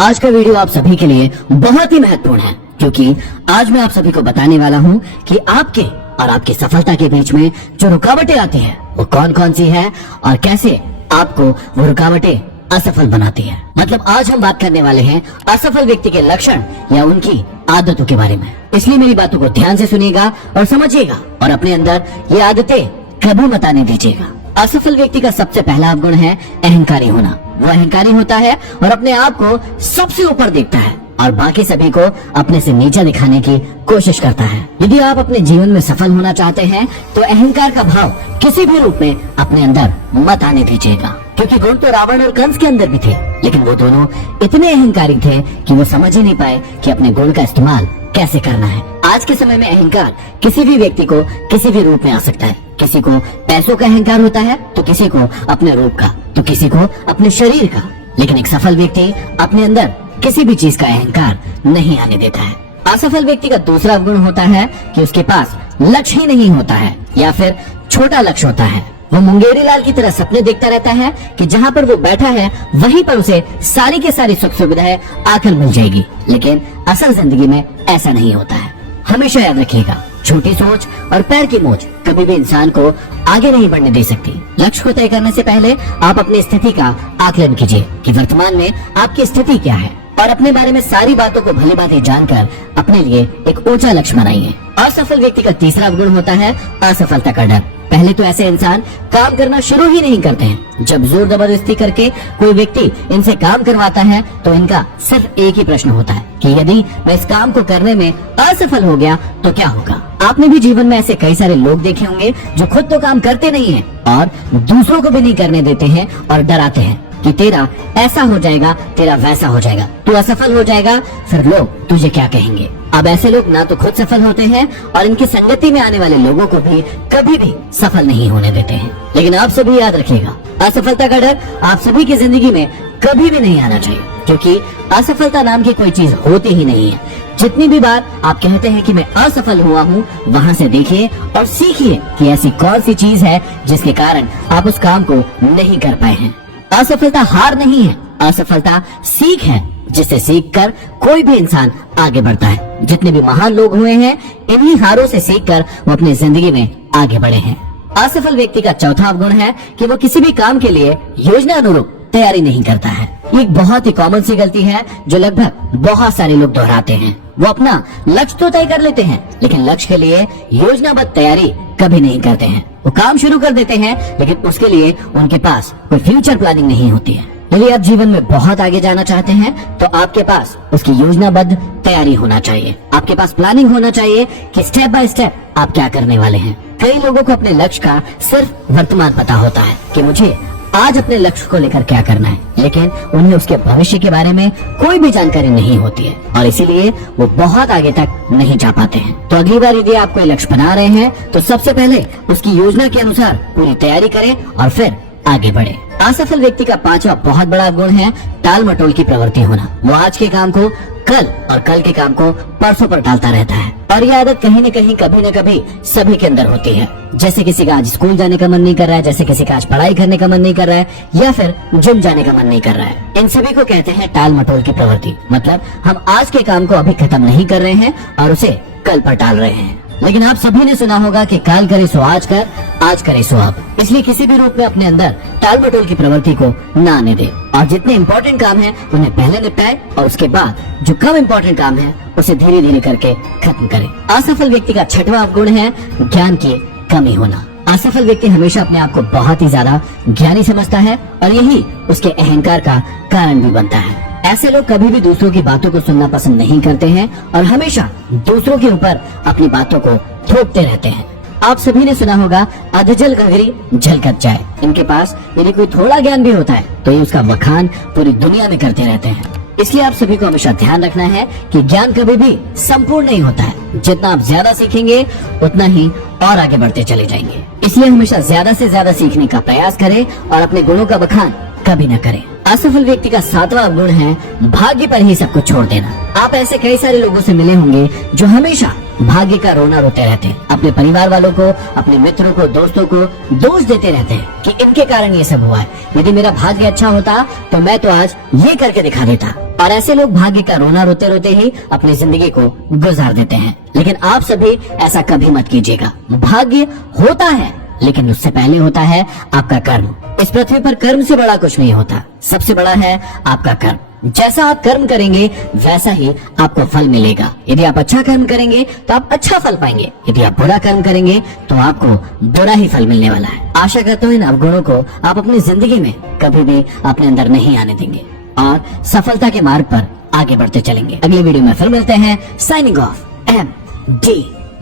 आज का वीडियो आप सभी के लिए बहुत ही महत्वपूर्ण है, क्योंकि आज मैं आप सभी को बताने वाला हूं कि आपके और आपकी सफलता के बीच में जो रुकावटें आती हैं वो कौन कौन सी है और कैसे आपको वो रुकावटें असफल बनाती है। मतलब आज हम बात करने वाले हैं असफल व्यक्ति के लक्षण या उनकी आदतों के बारे में। इसलिए मेरी बातों को ध्यान से सुनिएगा और समझिएगा और अपने अंदर ये आदतें कभी मत आने दीजिएगा। असफल व्यक्ति का सबसे पहला अवगुण है अहंकारी होना। वो अहंकारी होता है और अपने आप को सबसे ऊपर देखता है और बाकी सभी को अपने से नीचा दिखाने की कोशिश करता है। यदि आप अपने जीवन में सफल होना चाहते हैं तो अहंकार का भाव किसी भी रूप में अपने अंदर मत आने दीजिएगा, क्योंकि गुण तो रावण और कंस के अंदर भी थे, लेकिन वो दोनों इतने अहंकारी थे कि वो समझ ही नहीं पाए कि अपने गुण का इस्तेमाल कैसे करना है। आज के समय में अहंकार किसी भी व्यक्ति को किसी भी रूप में आ सकता है। किसी को पैसों का अहंकार होता है तो किसी को अपने रूप का, तो किसी को अपने शरीर का। लेकिन एक सफल व्यक्ति अपने अंदर किसी भी चीज का अहंकार नहीं आने देता है। असफल व्यक्ति का दूसरा गुण होता है कि उसके पास लक्ष्य ही नहीं होता है या फिर छोटा लक्ष्य होता है। वो मुंगेरी लाल की तरह सपने देखता रहता है कि जहाँ पर वो बैठा है वहीं पर उसे सारी के सारी सुख सुविधाएं आकर मिल जाएगी, लेकिन असल जिंदगी में ऐसा नहीं होता है। हमेशा याद रखिएगा, छोटी सोच और पैर की मोच कभी भी इंसान को आगे नहीं बढ़ने दे सकती। लक्ष्य को तय करने से पहले आप अपनी स्थिति का आकलन कीजिए कि वर्तमान में आपकी स्थिति क्या है और अपने बारे में सारी बातों को भली भांति जानकर अपने लिए एक ऊंचा लक्ष्य बनाइए। असफल व्यक्ति का तीसरा गुण होता है असफलता का डर। पहले तो ऐसे इंसान काम करना शुरू ही नहीं करते हैं। जब जोर जबरदस्ती करके कोई व्यक्ति इनसे काम करवाता है तो इनका सिर्फ एक ही प्रश्न होता है कि यदि मैं इस काम को करने में असफल हो गया तो क्या होगा। आपने भी जीवन में ऐसे कई सारे लोग देखे होंगे जो खुद तो काम करते नहीं हैं और दूसरों को भी नहीं करने देते हैं और डराते हैं कि तेरा ऐसा हो जाएगा, तेरा वैसा हो जाएगा, तू असफल हो जाएगा, फिर लोग तुझे क्या कहेंगे। अब ऐसे लोग ना तो खुद सफल होते हैं और इनकी संगति में आने वाले लोगों को भी कभी भी सफल नहीं होने देते हैं। लेकिन आप सभी याद रखिएगा, असफलता का डर आप सभी की जिंदगी में कभी भी नहीं आना चाहिए, क्योंकि असफलता नाम की कोई चीज होती ही नहीं है। जितनी भी बार आप कहते हैं कि मैं असफल हुआ हूँ, वहाँ से देखिए और सीखिए कि ऐसी कौन सी चीज है जिसके कारण आप उस काम को नहीं कर पाए हैं। असफलता हार नहीं है, असफलता सीख है, जिससे सीखकर कोई भी इंसान आगे बढ़ता है। जितने भी महान लोग हुए हैं इन्हीं हारों से सीखकर वो अपनी जिंदगी में आगे बढ़े हैं। असफल व्यक्ति का चौथा अवगुण है कि वो किसी भी काम के लिए योजना अनुरूप तैयारी नहीं करता है। ये एक बहुत ही कॉमन सी गलती है जो लगभग बहुत सारे लोग दोहराते हैं। वो अपना लक्ष्य तो तय कर लेते हैं, लेकिन लक्ष्य के लिए योजनाबद्ध तैयारी कभी नहीं करते हैं। वो काम शुरू कर देते हैं, लेकिन उसके लिए उनके पास कोई फ्यूचर प्लानिंग नहीं होती है। यदि आप जीवन में बहुत आगे जाना चाहते हैं तो आपके पास उसकी योजनाबद्ध तैयारी होना चाहिए। आपके पास प्लानिंग होना चाहिए कि स्टेप बाय स्टेप आप क्या करने वाले हैं। कई लोगों को अपने लक्ष्य का सिर्फ वर्तमान पता होता है कि मुझे आज अपने लक्ष्य को लेकर क्या करना है, लेकिन उन्हें उसके भविष्य के बारे में कोई भी जानकारी नहीं होती है और इसीलिए वो बहुत आगे तक नहीं जा पाते हैं। तो अगली बार यदि आप कोई लक्ष्य बना रहे हैं तो सबसे पहले उसकी योजना के अनुसार पूरी तैयारी करें और फिर आगे बढ़े। असफल व्यक्ति का पांचवा बहुत बड़ा गुण है टाल मटोल की प्रवृत्ति होना। वो आज के काम को कल और कल के काम को परसों पर टालता रहता है और ये आदत कहीं न कहीं कभी न कभी सभी के अंदर होती है। जैसे किसी का आज स्कूल जाने का मन नहीं कर रहा है, जैसे किसी का आज पढ़ाई करने का मन नहीं कर रहा है या फिर जिम जाने का मन नहीं कर रहा है। इन सभी को कहते हैं टाल मटोल की प्रवृत्ति। मतलब हम आज के काम को अभी खत्म नहीं कर रहे हैं और उसे कल पर टाल रहे हैं। लेकिन आप सभी ने सुना होगा कि काल करे सो आज कर, आज करे सो अब। इसलिए किसी भी रूप में अपने अंदर टाल मटोल की प्रवृत्ति को ना आने दे और जितने इम्पोर्टेंट काम हैं उन्हें पहले निपटाए और उसके बाद जो कम इम्पोर्टेंट काम है उसे धीरे धीरे करके खत्म करें। असफल व्यक्ति का छठवां गुण है ज्ञान की कमी होना। असफल व्यक्ति हमेशा अपने आप को बहुत ही ज्यादा ज्ञानी समझता है और यही उसके अहंकार का कारण भी बनता है। ऐसे लोग कभी भी दूसरों की बातों को सुनना पसंद नहीं करते हैं और हमेशा दूसरों के ऊपर अपनी बातों को थोपते रहते हैं। आप सभी ने सुना होगा अधजल गगरी झलकत जाए। इनके पास यदि कोई थोड़ा ज्ञान भी होता है तो ये उसका बखान पूरी दुनिया में करते रहते हैं। इसलिए आप सभी को हमेशा ध्यान रखना है कि ज्ञान कभी भी संपूर्ण नहीं होता है। जितना आप ज्यादा सीखेंगे उतना ही और आगे बढ़ते चले जाएंगे। इसलिए हमेशा ज्यादा से ज्यादा सीखने का प्रयास करें और अपने गुणों का बखान कभी न करें। असफल व्यक्ति का सातवां गुण है भाग्य पर ही सब कुछ छोड़ देना। आप ऐसे कई सारे लोगों से मिले होंगे जो हमेशा भाग्य का रोना रोते रहते हैं। अपने परिवार वालों को, अपने मित्रों को, दोस्तों को दोष देते रहते हैं कि इनके कारण ये सब हुआ है। यदि मेरा भाग्य अच्छा होता तो मैं तो आज ये करके दिखा देता। और ऐसे लोग भाग्य का रोना रोते रोते ही अपनी जिंदगी को गुजार देते हैं। लेकिन आप सभी ऐसा कभी मत कीजिएगा। भाग्य होता है, लेकिन उससे पहले होता है आपका कर्म। इस पृथ्वी पर कर्म से बड़ा कुछ नहीं होता, सबसे बड़ा है आपका कर्म। जैसा आप कर्म करेंगे वैसा ही आपको फल मिलेगा। यदि आप अच्छा कर्म करेंगे तो आप अच्छा फल पाएंगे, यदि आप बुरा कर्म करेंगे तो आपको बुरा ही फल मिलने वाला है। आशा करता हूँ इन अवगुणों को आप अपनी जिंदगी में कभी भी अपने अंदर नहीं आने देंगे और सफलता के मार्ग पर आगे बढ़ते चलेंगे। अगली वीडियो में फिर मिलते हैं। Signing off, MD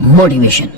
motivation.